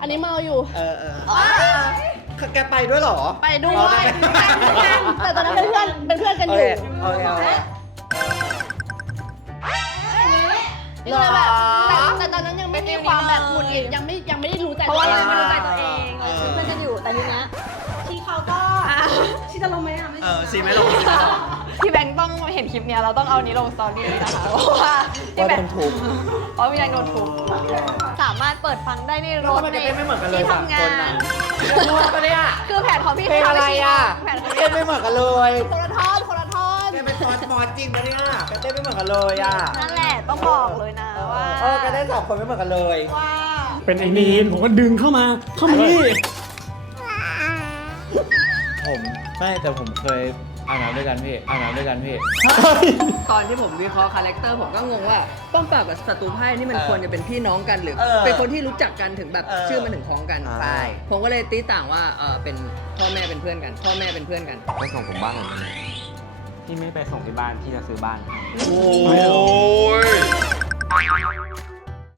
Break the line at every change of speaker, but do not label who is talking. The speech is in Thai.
อันนี้เมาอยู่
เออเออแกไปด้วยเหรอ
ไปด้ว
อ๋อได้
ยแต่ตอนนั้นเป็นเพื่อนเป็นเพื่อนกัน
โอ
อ
เค
ยู่
โอเคโอเค
ก็เลยแบบแต่แต่ตอนนั้นยังไม่มีความแบบหงุดหงิดยังไม่ยังไม่ได้รู้ใจ
เพราะว่า
ตั
เรา
ว
ยัง
เอ
ไม่
ง
รู้ใจตัวเองเราเป็นเพื่อนกันอยู่แต่ทีเนี้ย
ชีเขาก็ชีจะลงไหมอะไม่
เออซีไม่ลง
พี่แบงค์ต้องเห็นคลิปเนี้ยเราต้องเอานี้ลงสตอรี่นะคะเพราะว่าพี่
ว่า
แบ
โด
ง
น
ค์
ทุบ
เพราะพี่แบงค์โดนทุบสามารถเปิดฟังได้ในร
แล้ว
ถ
ทำไม
ใน
แกเต้นไม่เหมือนกันเลย
ที่
สาม
ทำ
ค
งาน
น่ะ
น
รู้ปะเนี่ย
คือแผนของพี่
เพลงอะไรอะ
แผนของ
เต้นไม่เหมือนกันเลย
คนละท่อนคนละท่อน
แกเป็นฟอสมอสจริงปะเนี่ยแกเต้นไม่เหมือนกันเลยอะ
นั่นแหละต้องบอกเลยนะว่า
เออแกเต้นสองคนไม่เหมือนกันเลย
ว่า
เป็นไอ้นีนผมก็ดึงเข้ามาเข้ามานี่
ผมไม่แต่ผมเคย อาบน้ำด้วยกันพี่อาบน้ำด้วยกันพี่
ตอนที่ผมวิเคราะห์คาแรคเตอร์ผมก็งงว่า ป้อมปราบกับศัตรูไพ่นี่มัน
เออ
ควรจะเป็นพี่น้องกันหรือ
เออ
เป็นคนที่รู้จักกันถึงแบบ
เออ
ชื่อมันถึงคล้องกัน
ใช่
ผมก็เลยตีต่างว่าเออเป็นพ่อแม่เป็นเพื่อนกัน พ่อแม่เป็นเพื่อนกัน
ไปส่งผมบ้านผมพี่ไม่ไปส่งที่บ้าน พี่จะซื้อบ้าน
โอ้